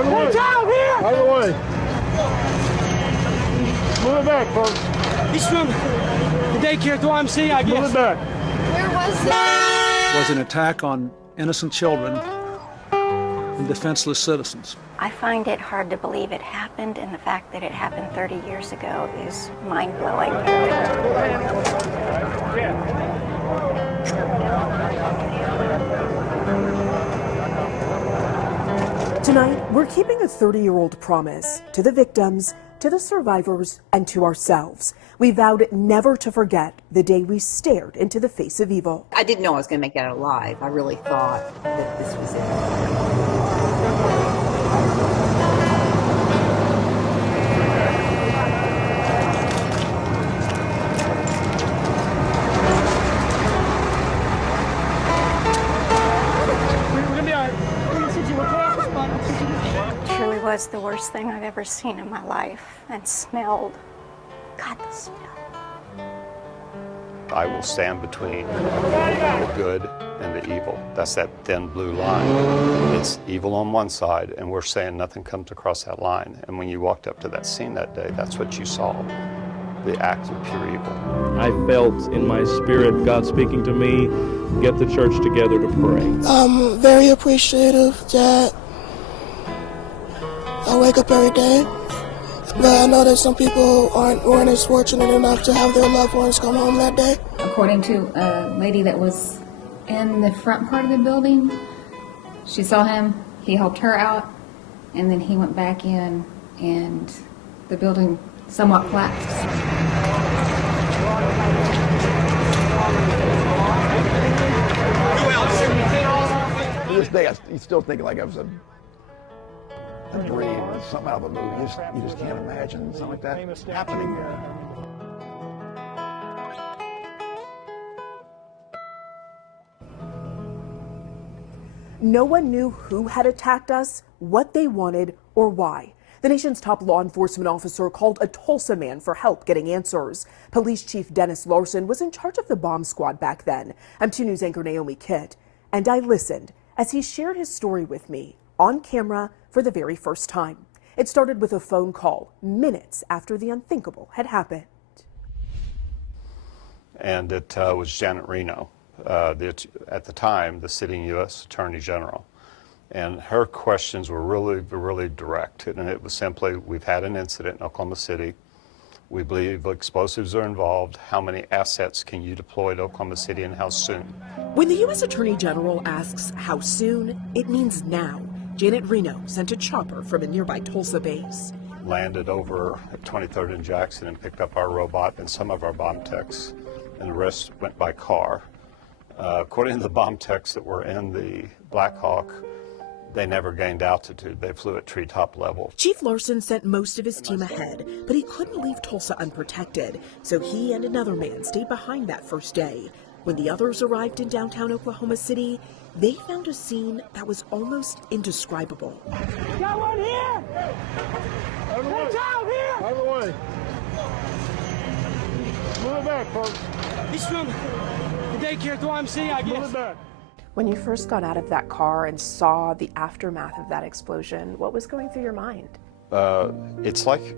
Out of the way. Hey, child, here! Out of the way. Move it back, folks. He's from the daycare at the YMCA, I guess. Move it back. Where was this? Was an attack on innocent children and defenseless citizens. I find it hard to believe it happened, and the fact that it happened 30 years ago is mind-blowing. Tonight, we're keeping a 30-year-old promise to the victims, to the survivors, and to ourselves. We vowed never to forget the day we stared into the face of evil. I didn't know I was going to make it out alive. I really thought that this was it. Truly was the worst thing I've ever seen in my life, and smelled. God, the smell. I will stand between the good and the evil. That's that thin blue line. It's evil on one side, and we're saying nothing comes across that line. And when you walked up to that scene that day, that's what you saw, the act of pure evil. I felt in my spirit God speaking to me, get the church together to pray. I'm very appreciative that I wake up every day, but I know that some people weren't as fortunate enough to have their loved ones come home that day. According to a lady that was in the front part of the building, she saw him, he helped her out, and then he went back in, and the building somewhat collapsed. To this day, I still think like I was a dream, something out of a movie. You just can't imagine something like that happening. No one knew who had attacked us, what they wanted, or why. The nation's top law enforcement officer called a Tulsa man for help getting answers. Police Chief Dennis Larson was in charge of the bomb squad back then. I'm 2 News anchor Naomi Kitt, and I listened as he shared his story with me on camera for the very first time. It started with a phone call minutes after the unthinkable had happened. And it was Janet Reno, at the time, the sitting U.S. Attorney General. And her questions were really direct. And it was simply, we've had an incident in Oklahoma City. We believe explosives are involved. How many assets can you deploy to Oklahoma City and how soon? When the U.S. Attorney General asks how soon, it means now. Janet Reno sent a chopper from a nearby Tulsa base. Landed over at 23rd and Jackson and picked up our robot and some of our bomb techs, and the rest went by car. According to the bomb techs that were in the Black Hawk, they never gained altitude. They flew at treetop level. Chief Larson sent most of his team ahead, but he couldn't leave Tulsa unprotected, so he and another man stayed behind that first day. When the others arrived in downtown Oklahoma City, they found a scene that was almost indescribable. Got one here! Out of the way. Hey, child, here! Out of the way. Move it back, folks. He's from the daycare at the YMCA, I guess. Move it back. When you first got out of that car and saw the aftermath of that explosion, what was going through your mind? It's like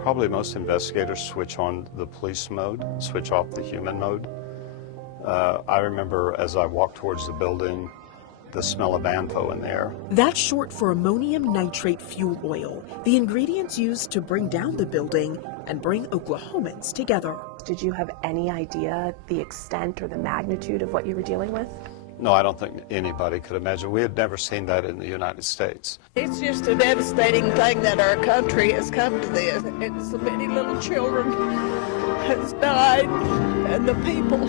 probably most investigators switch on the police mode, switch off the human mode. I remember as I walked towards the building, the smell of ANFO in the air. That's short for ammonium nitrate fuel oil, the ingredients used to bring down the building and bring Oklahomans together. Did you have any idea the extent or the magnitude of what you were dealing with? No, I don't think anybody could imagine. We had never seen that in the United States. It's just a devastating thing that our country has come to this. And so many little children has died, and the people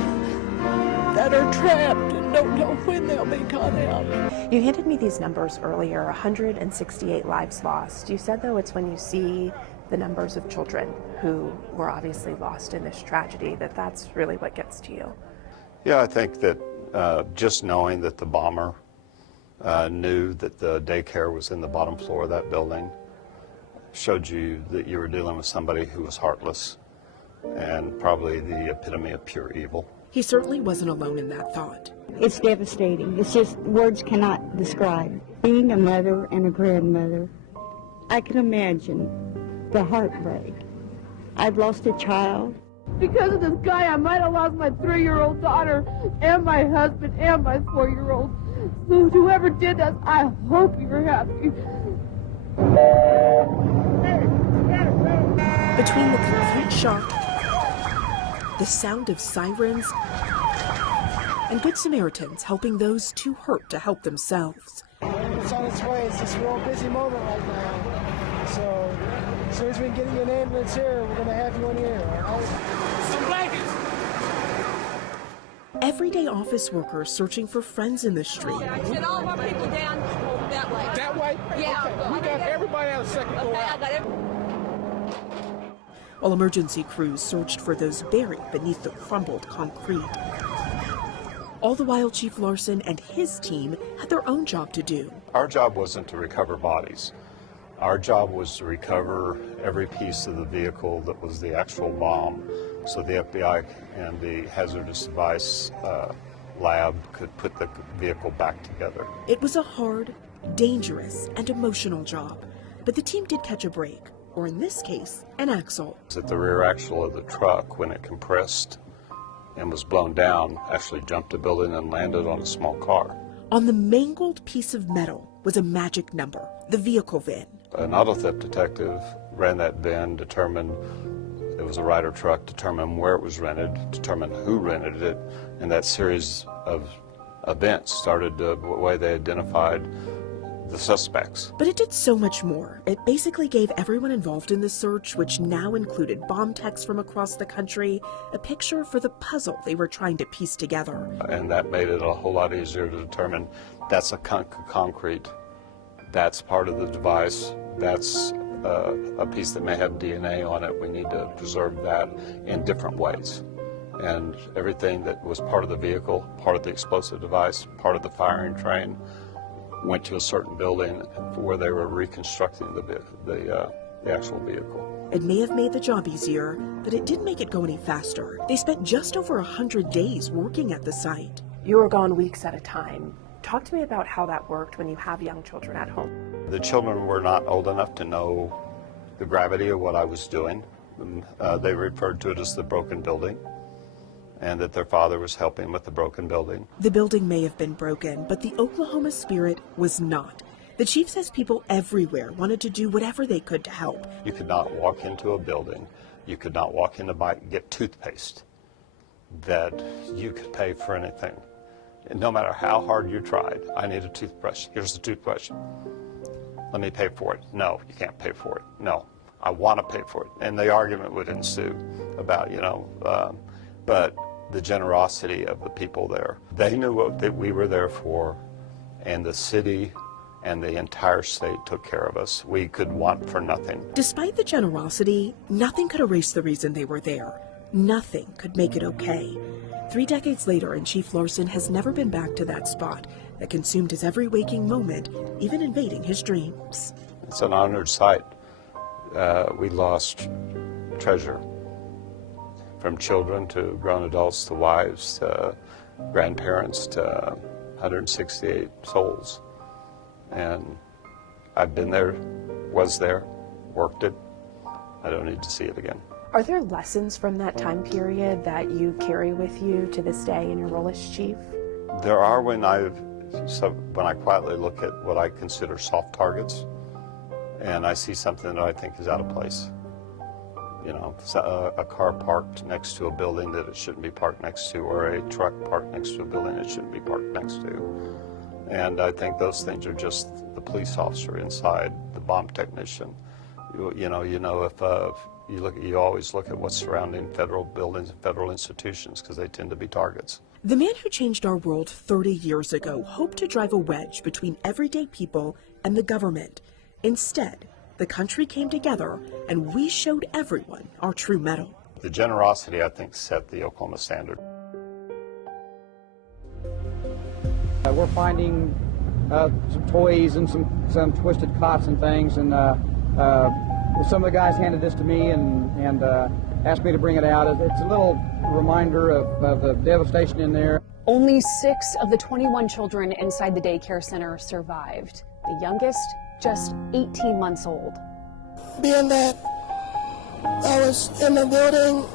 that are trapped and don't know when they'll be got out. You handed me these numbers earlier, 168 lives lost. You said, though, it's when you see the numbers of children who were obviously lost in this tragedy that's really what gets to you. Yeah, I think that just knowing that the bomber knew that the daycare was in the bottom floor of that building showed you that you were dealing with somebody who was heartless and probably the epitome of pure evil. He certainly wasn't alone in that thought. It's devastating. It's just words cannot describe. Being a mother and a grandmother, I can imagine the heartbreak. I've lost a child. Because of this guy, I might have lost my 3-year-old daughter and my husband and my 4-year-old. So whoever did that, I hope you're happy. Between the complete shock, the sound of sirens, and Good Samaritans helping those too hurt to help themselves. It's on its way. It's just a real busy moment right now. So as soon as we can get you an ambulance here, we're going to have you in here, all right? Some blankets! Everyday office workers searching for friends in the street. Get all of our people down that way. That way? Yeah. Okay. We got everybody on the second floor out. While emergency crews searched for those buried beneath the crumbled concrete. All the while, Chief Larson and his team had their own job to do. Our job wasn't to recover bodies. Our job was to recover every piece of the vehicle that was the actual bomb, so the FBI and the hazardous device lab could put the vehicle back together. It was a hard, dangerous, and emotional job, but the team did catch a break, or in this case, an axle. At the rear axle of the truck, when it compressed and was blown down, actually jumped a building and landed on a small car. On the mangled piece of metal was a magic number, the vehicle VIN. An auto theft detective ran that VIN, determined it was a Ryder truck, determined where it was rented, determined who rented it, and that series of events started the way they identified the suspects. But it did so much more. It basically gave everyone involved in the search, which now included bomb techs from across the country, a picture for the puzzle they were trying to piece together. And that made it a whole lot easier to determine that's a concrete, that's part of the device, that's a piece that may have DNA on it. We need to preserve that in different ways. And everything that was part of the vehicle, part of the explosive device, part of the firing train, went to a certain building where they were reconstructing the actual vehicle. It may have made the job easier, but it didn't make it go any faster. They spent just over 100 days working at the site. You were gone weeks at a time. Talk to me about how that worked when you have young children at home. The children were not old enough to know the gravity of what I was doing. They referred to it as the broken building, and that their father was helping with the broken building. The building may have been broken, but the Oklahoma spirit was not. The chief says people everywhere wanted to do whatever they could to help. You could not walk into a building, you could not walk in to get toothpaste, that you could pay for anything. And no matter how hard you tried, I need a toothbrush, here's the toothbrush. Let me pay for it. No, you can't pay for it. No, I want to pay for it. And the argument would ensue about, but the generosity of the people there. They knew what we were there for, and the city and the entire state took care of us. We could want for nothing. Despite the generosity, nothing could erase the reason they were there. Nothing could make it okay. 3 decades later, and Chief Larson has never been back to that spot that consumed his every waking moment, even invading his dreams. It's an honored site. We lost treasure. From children to grown adults to wives to grandparents to 168 souls. And I've been there, was there, worked it. I don't need to see it again. Are there lessons from that time period that you carry with you to this day in your role as chief? There are when I quietly look at what I consider soft targets, and I see something that I think is out of place. A car parked next to a building that it shouldn't be parked next to, or a truck parked next to a building it shouldn't be parked next to. And I think those things are just the police officer inside, the bomb technician. You always look at what's surrounding federal buildings and federal institutions because they tend to be targets. The man who changed our world 30 years ago hoped to drive a wedge between everyday people and the government. Instead, the country came together and we showed everyone our true mettle. The generosity, I think, set the Oklahoma standard. We're finding some toys and some twisted cots and things, and some of the guys handed this to me and asked me to bring it out. It's a little reminder of the devastation in there. Only 6 of the 21 children inside the daycare center survived. the youngest just 18 months old. Being that I was in the building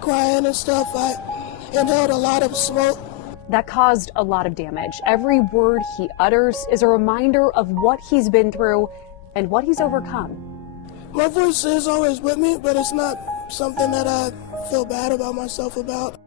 crying and stuff, I inhaled a lot of smoke. That caused a lot of damage. Every word he utters is a reminder of what he's been through and what he's overcome. My voice is always with me, but it's not something that I feel bad about myself about.